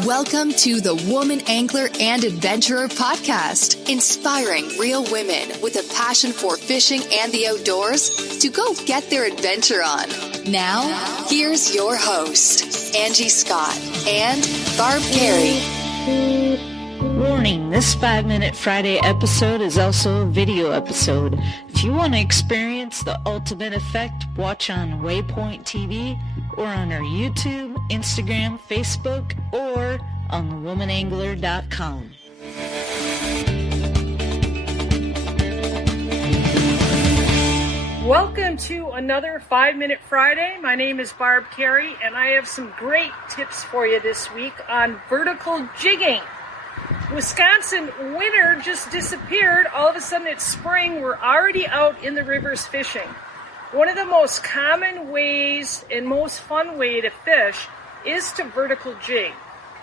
Welcome to the Woman Angler and Adventurer podcast, inspiring real women with a passion for fishing and the outdoors to go get their adventure on. Now, here's your host, Angie Scott and Barb Carey. Warning, this 5-Minute Friday episode is also a video episode. If you want to experience the ultimate effect, watch on Waypoint TV or on our YouTube, Instagram, Facebook, or on thewomanangler.com. Welcome to another 5-Minute Friday. My name is Barb Carey, and I have some great tips for you this week on vertical jigging. Wisconsin winter just disappeared. All of a sudden it's spring. We're already out in the rivers fishing. One of the most common ways and most fun way to fish is to vertical jig.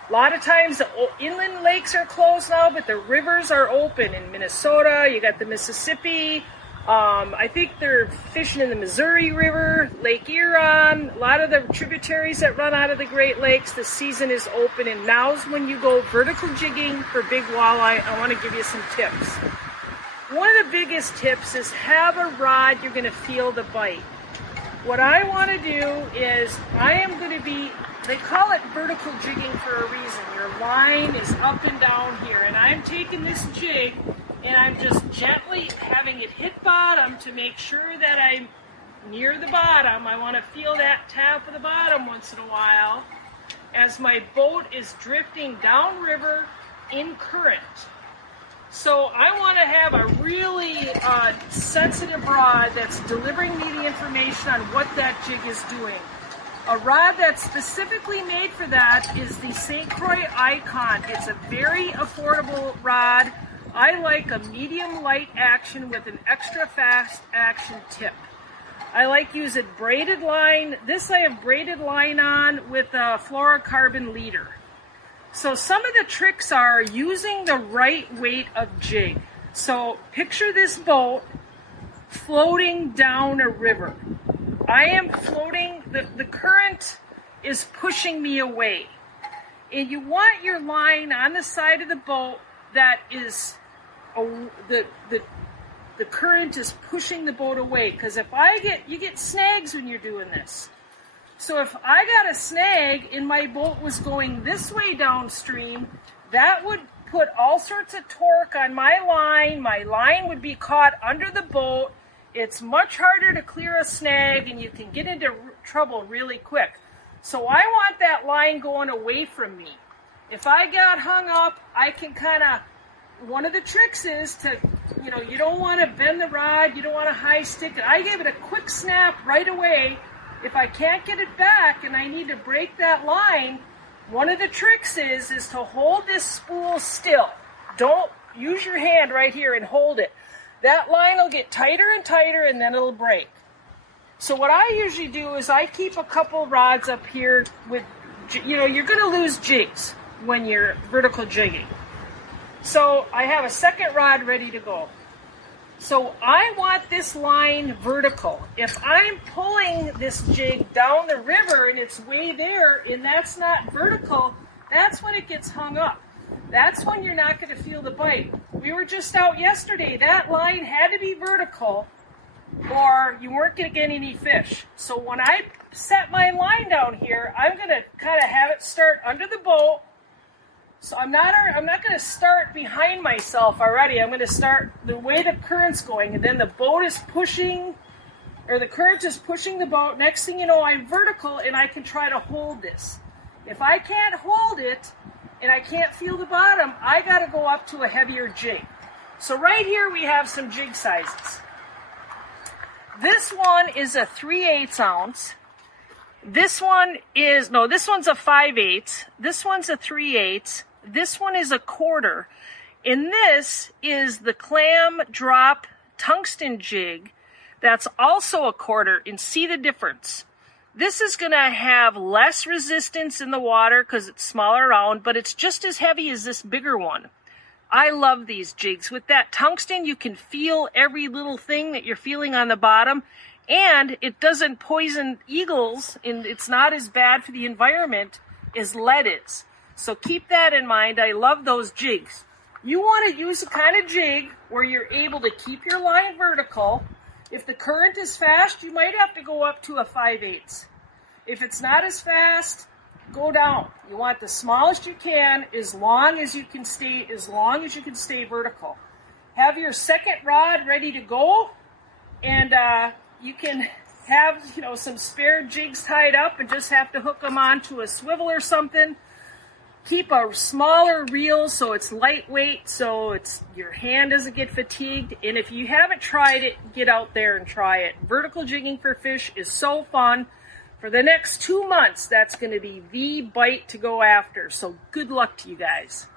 A lot of times the inland lakes are closed now, but the rivers are open. In Minnesota, you got the Mississippi. I think they're fishing in the Missouri River, Lake Huron, a lot of the tributaries that run out of the Great Lakes. The season is open, and now's when you go vertical jigging for big walleye. I want to give you some tips. One of the biggest tips is have a rod you're going to feel the bite. What I want to do is they call it vertical jigging for a reason. Your line is up and down here, and I'm taking this jig and I'm just gently having it hit bottom to make sure that I'm near the bottom. I want to feel that tap of the bottom once in a while as my boat is drifting downriver in current. So I want to have a really sensitive rod that's delivering me the information on what that jig is doing. A rod that's specifically made for that is the St. Croix Icon. It's a very affordable rod. I like a medium light action with an extra fast action tip. I like using braided line. This I have braided line on with a fluorocarbon leader. So some of the tricks are using the right weight of jig. So picture this boat floating down a river. I am floating, the current is pushing me away. And you want your line on the side of the boat that is, the current is pushing the boat away. Because you get snags when you're doing this. So if I got a snag and my boat was going this way downstream, that would put all sorts of torque on my line. My line would be caught under the boat. It's much harder to clear a snag, and you can get into trouble really quick. So I want that line going away from me. If I got hung up, I can one of the tricks is to, you don't want to bend the rod, you don't want to high stick it. I give it a quick snap right away. If I can't get it back and I need to break that line, one of the tricks is to hold this spool still. Don't use your hand right here and hold it. That line will get tighter and tighter, and then it'll break. So what I usually do is I keep a couple rods up here with, you're going to lose jigs when you're vertical jigging. So I have a second rod ready to go. So I want this line vertical. If I'm pulling this jig down the river and it's way there and that's not vertical, that's when it gets hung up. That's when you're not going to feel the bite. We were just out yesterday. That line had to be vertical or you weren't going to get any fish. So when I set my line down here, I'm going to kind of have it start under the boat. So I'm not going to start behind myself already. I'm going to start the way the current's going, and then the boat is pushing, or the current is pushing the boat. Next thing you know, I'm vertical, and I can try to hold this. If I can't hold it, and I can't feel the bottom, I got to go up to a heavier jig. So right here we have some jig sizes. This one is a 3/8 ounce. This one's a 5/8. This one's a 3/8. This one is a 1/4. And this is the Clam Drop Tungsten Jig. That's also a 1/4. And see the difference. This is going to have less resistance in the water because it's smaller round, but it's just as heavy as this bigger one. I love these jigs. With that tungsten, you can feel every little thing that you're feeling on the bottom, and it doesn't poison eagles, and it's not as bad for the environment as lead is. So keep that in mind. I love those jigs. You want to use a kind of jig where you're able to keep your line vertical. If the current is fast, you might have to go up to a 5/8. If it's not as fast, go down. You want the smallest you can as long as you can stay vertical. Have your second rod ready to go, and you can have some spare jigs tied up and just have to hook them onto a swivel or something. Keep a smaller reel so it's lightweight, so your hand doesn't get fatigued. And if you haven't tried it, get out there and try it. Vertical jigging for fish is so fun. For the next 2 months, that's going to be the bite to go after. So good luck to you guys.